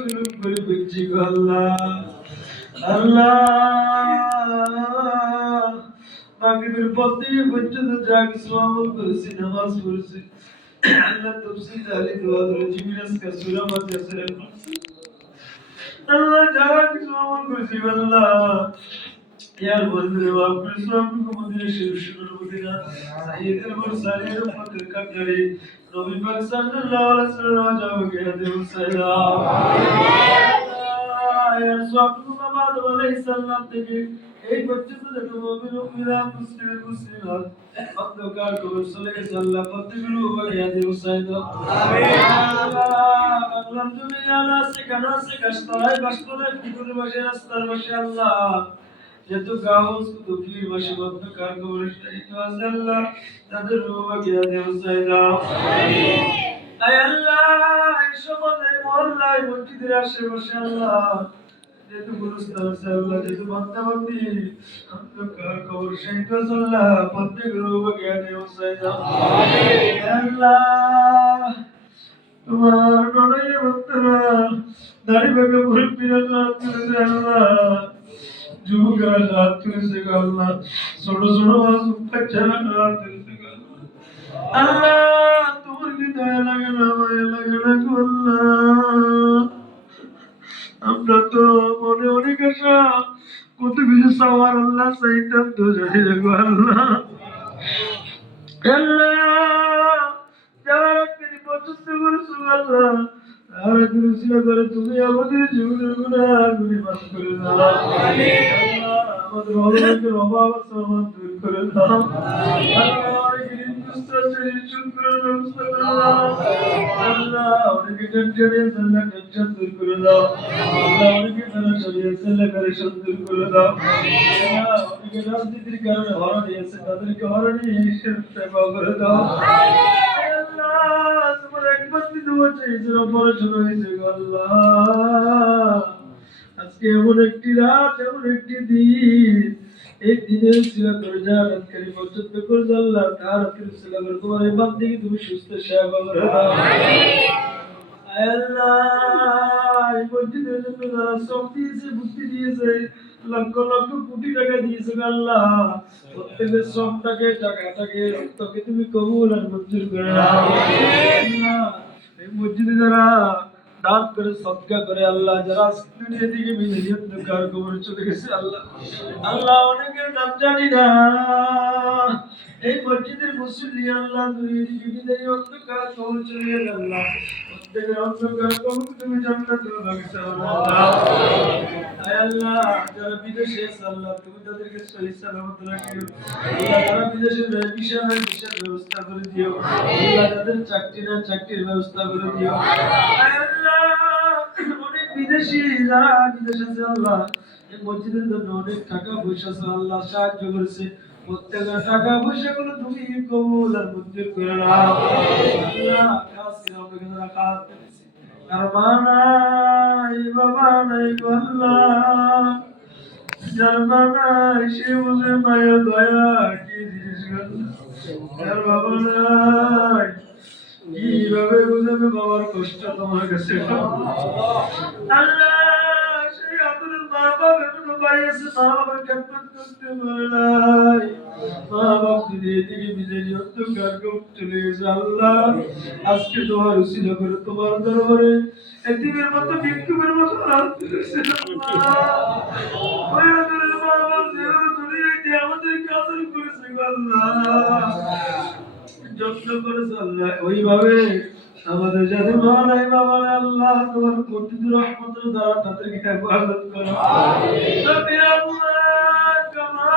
জুলুম করে ফেলছি গো আল্লাহ। আল্লাহ মাগরিবের পর থেকে পর্যন্ত যা কিছু আমল করেছি, নামাজ পড়েছি, আল্লাহ তাফসীর তাহলিল দোয়া করেছি, মিরাজকা সূরা ফাতিহা সুরা আল্লাহ যা কিছু আমল করেছি আল্লাহ यार बंदे आपने सब को मदीना शरीफ शुरू मदीना सैयदुल मुरसलीन उम्मतुल कदरी नबी पाक सल्लल्लाहु अलैहि वसल्लम जाओ गया दे सलाम यार सब को आदम अलैहिस्सलाम থেকে এই পর্যন্ত যত মুমিন মুমিনাত মুসলিম মুসলিমাত অন্ধকার কবর চলে গেছে আল্লাহ প্রত্যেকগুলো বাগিয়া দে সাইদা আমিন আল্লাহ তুমি আল্লাহ সে কানা সে কষ্টলাই কষ্টলাই ভিতরে বসে রাস্তার বসে আল্লাহ যেহেতু গাউস কুতুফির বসে অন্ধকার কবর শহীদ আছে আল্লাহ তাদের রূহ বাগিয়া দে সাইদা আমিন আয় আল্লাহ এই সময় মহল্লায় মসজিদের আশেপাশে আল্লাহ যেহেতু গুরুস্থান আছে আল্লাহ যেহেতু বান্দাবান্দি অন্ধকার কবর শহীদ আছে আল্লাহ প্রত্যেক রূহ বাগিয়া দে সাইদা আমিন আল্লাহ তোমার নড়াইয়ে বন্ধুরা দাড়ি ভাগে মুরব্বীরা হাত তুলেছে আল্লাহ যুবকরা হাত তুলেছে আল্লাহ ছোট ছোট মাসুম বাচ্চারা হাত তুলেছে আল্লাহ তোমার কি দয়া লাগে না মায়া লাগে না আল্লাহ আমরা তো মনে অনেক আশা কত কিছু চাওয়ার আল্লাহ চাইতাম তো জানি দেখো আল্লাহ আল্লাহ যারা আপনি পছন্দ করেছো আল্লাহ আর দুরুসিলা করে তুমি আমাদের জীবনের গুনাহগুলি মাফ করে দাও আল্লাহ আমাদের অনেকের অভাব আছে আমার দূর করে দাও আল্লাহ অনেকের হিন্দুস্তান শরীর শুক্রের ব্যবস্থা করে দাও আল্লাহ অনেকে টেনশনে আছে আল্লাহ টেনশন দূর করে দাও আল্লাহ অনেকে পেরেশানি আছে আল্লাহ পেরেশান দূর করে দাও আল্লাহ অনেকে রাজনীতির কারণে হয়রানি আছে তাদেরকে হয়রানি সেবা করে দাও আল্লাহ তোমার একমাত্র দোয়া চাইছে অপারেশন হয়েছে আল্লাহ আজকে এমন একটি রাত এমন একটি দিন এই দিনের সিলা করে যা রাতকারী পর্যন্ত করে আল্লাহ তার রাতের সিলা করে তোমার এই বান্দিকে তুমি সুস্থ সেবা করে দাও আল্লাহ এই মসজিদের জন্য যারা শ্রম দিয়েছে বুদ্ধি দিয়েছে লক্ষ লক্ষ কোটি টাকা দিয়েছে আল্লাহ প্রত্যেকের শ্রমটাকে টাকাটাকে রক্তকে তুমি কবুল আর মঞ্জুর করে নাও আল্লাহ এই মসজিদে যারা দান করে সদকা করে আল্লাহ যারা দুনিয়া থেকে বিদায় অন্ধকার কবরে চলে গেছে আল্লাহ আল্লাহ অনেকের নাম জানি না এই মসজিদের মুসল্লি আল্লাহ দুনিয়া থেকে বিদায় অন্ধকার কবরে চলে গেছে আল্লাহ প্রত্যেকের অন্ধকার কবর তুমি জান্নাতুল বাগিচা বানাও আয় আল্লাহ যারা বিদেশে আছে আল্লাহ তুমি তাদেরকে সহি সালামত রাখিও আল্লাহ যারা বিদেশে ভিসার ব্যবস্থা করে দিও আল্লাহ তাদের চাকরি না চাকরির ব্যবস্থা করে দিও আয় আল্লাহ অনেক বিদেশি যারা বিদেশে আছে আল্লাহ এই মসজিদের জন্য অনেক টাকা পয়সা আছে আল্লাহ সাহায্য করেছে প্রত্যেকের টাকা পয়সা গুলো তুমি কবুল আর মঞ্জুর করে নাও আল্লাহ খাস করে আমাকে যারা কাজ করেছে আর মানাই বাবা নাই আল্লাহ যার বানাই সে বুঝে মায়া দয়া কি জিনিস যার বাবা নাই কিভাবে বুঝাবে বাবার কষ্ট তোমার কাছে আল্লাহ সেই আদরের মা বাবার কোনো ভাই আছে মা বাবার খেদমত করতে পারে নাই মা বাপ দুনিয়া থেকে বিদায় অন্ধকার কবরে চলে গেছে আল্লাহ আজকে তোমার উসিলা করে তোমার দরবারে এতিমের মতো ভিক্ষুকের মতো হাত তুলেছে ওই আদরের মা বাপ যেভাবে দুনিয়াতে আমাদের কাজল করেছে আল্লাহ যত্ন করেছে আল্লাহ ওইভাবে আমাদের যাদের মা নাই বাবা নাই আল্লাহ তোমার কর্তৃত্ব রহমতের দ্বারা তাদেরকে হেফাজত করো আমিন রব্বি আল্লাহ কামা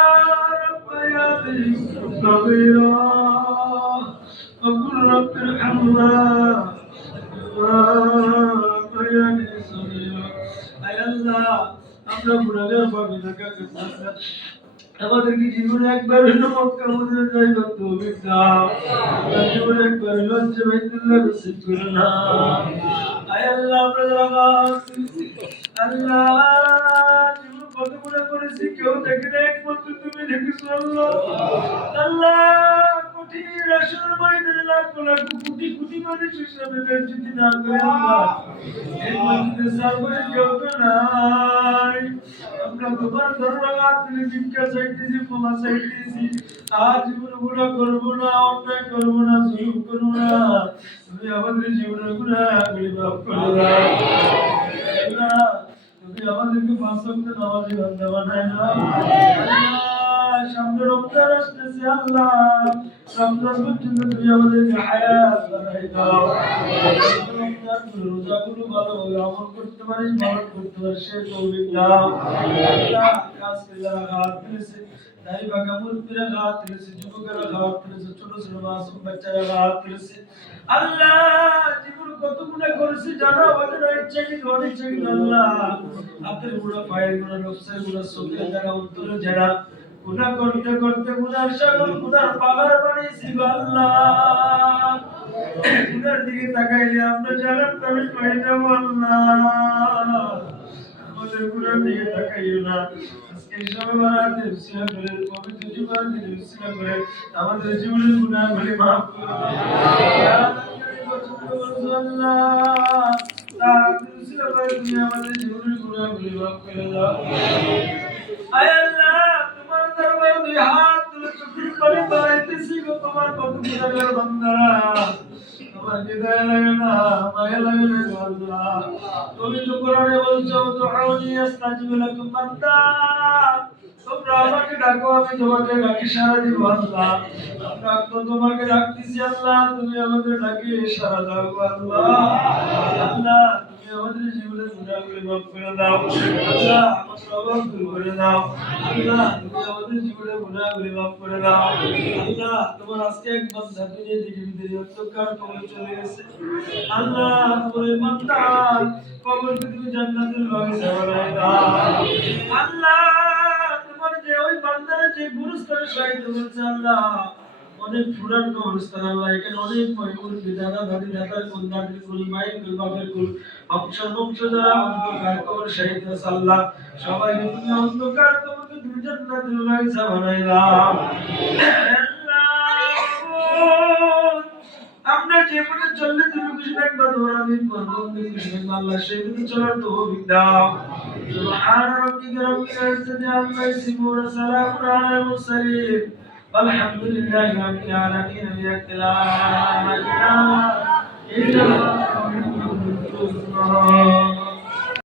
রব্বায়ানি সগীরা وقل رب ارحمنا كما ربياني صغيرا আয় আল্লাহ আমরা গুনাহগার পাপী থাকাকে আমাদেরকে জীবনে একবার হলো মক্কা মদিনা যাইবার তৌফিক দাও জীবনে একবার লজ্জা বাইতুল্লাহ নসিব করো না আয় আল্লাহ আমরা আল্লাহ জীবন কত গুনাহ করেছি কেউ দেখে না একমাত্র তুমি দেখেছো আল্লাহ আল্লাহ কঠিন আসর ময়দানে লাখ লাখ কোটি কোটি মানুষ হিসাবে বেঞ্চিত না করে আল্লাহ এই মসজিদে সার্বরে কেউ তো নাই। আমরা তোমার দরবারে হাত তুলে ভিক্ষা চাইতেছি, ক্ষমা চাইতেছি। আজ জীবনে গুনাহ করবো না, অন্যায় করবো না, জুলুম করবো না। তুমি আমাদের জীবনের গুনাহগুলি মাফ করে দাও আল্লাহ। তুমি আমাদেরকে পাঁচ ওয়াক্ত নামাজি বান্দা বানায় দাও আল্লাহ। সামনে রমজান আসতেছে আল্লাহ, রমজান পর্যন্ত তুমি আমাদেরকে হায়াত বানায় দাও। রমজান রোজাগুলো ভালোভাবে আমল করতে পারি, পালন করতে পারি, সে তৌফিক দাও আল্লাহ। আজকে যারা হাত তুলেছে, দাড়ি পাকা মুরব্বিরা হাত তুলেছে, যুবকেরা হাত তুলেছে, ছোট ছোট মাসুম বাচ্চারা হাত তুলেছে আল্লাহ। জীবন কত গুনাহ করেছে জানো, আমাদের ইচ্ছাকৃত অনিচ্ছাকৃত আল্লাহ। হাতের গুনাহ, পায়ের গুনাহ, নফসের গুনাহ, চোখের যারা, অন্তরের যারা গুনাহ করতে করতে গুনার সাগর, গুনার পাহাড় বানিয়েছি আল্লাহ। গুনার দিকে তাকাইলে আমরা জানার তবে পাই যাবো আল্লাহ। আমাদের গুনার দিকে তাকাইও না। আজকে সবে বারাতে উসিলা করে, পবিত্র জুমার দিনে উসিলা করে আমাদের জীবনের গুনাহগুলি মাফ করে দাও আল্লাহ। তার উসিলা করে তুমি আমাদের জীবনের গুনাহগুলি মাফ করে দাও আয় আল্লাহ। তোমার দরবারে দুই হাত তুলে চোখের পানি বাড়াইতেছি গো, তোমার কত গুনাহগার বান্দারা, তোমার কি দয়া লাগে না, মায়া লাগে না গো আল্লাহ। তুমি তো কোরআনে বলছো দুআউনি আস্তাজিব লাকুম, বান্দা তোমরা আমাকে ডাকো, আমি তোমাকে ডাকি সাড়া দিব আল্লাহ। আমরা তো তোমাকে ডাকতেছি আল্লাহ, তুমি আমাদের ডাকি সাড়া দাও আল্লাহ। আল্লাহ তুমি আমাদের জীবনের গুনাহগুলি মাফ করে দাও আল্লাহ, আমাদের অভাব দূর করে দাও আল্লাহ। তুমি আমাদের জীবনের গুনাহগুলি মাফ করে দাও আল্লাহ। তোমার আজকে এক বান্দা দুনিয়া থেকে বিদায় অন্ধকার কবরে চলে গেছে আল্লাহ। তোমার এই বান্দা কবরকে তুমি জান্নাতের বাগিচা বানায় দাও আল্লাহ। তোমার যে ওই বান্দারা যে গুরুস্থানে শহীদ হয়েছে আল্লাহ, অনেক পুরান কবরস্থান আল্লাহ, এখানে অনেক মুরব্বি, দাদা দাদি, দাদার কুল, দাদির কুল, মায়ের কুল, বাপের কুল, বংশ বংশ যারা অন্ধকার কবর শহীদ হয়েছে আল্লাহ, সবাইকে তুমি অন্ধকার কবরকে তুমি জান্নাতের বাগিচা বানায় দাও আল্লাহ। আমরা জীবনে চললে তুমি খুশি থাকবা, তোমার আমিন করবো, তুমি খুশি থাকবা আল্লাহ, সেই মতো চলার তৌফিক দাও। সুবহান রাব্বিকা রাব্বিল ইজ্জাতি আম্মা ইয়াসিফুন, সালামুন আলাল মুরসালিন, আলহামদুলিল্লাহি রাব্বিল আলামিন। লা ইলাহা ইল্লাল্লাহ।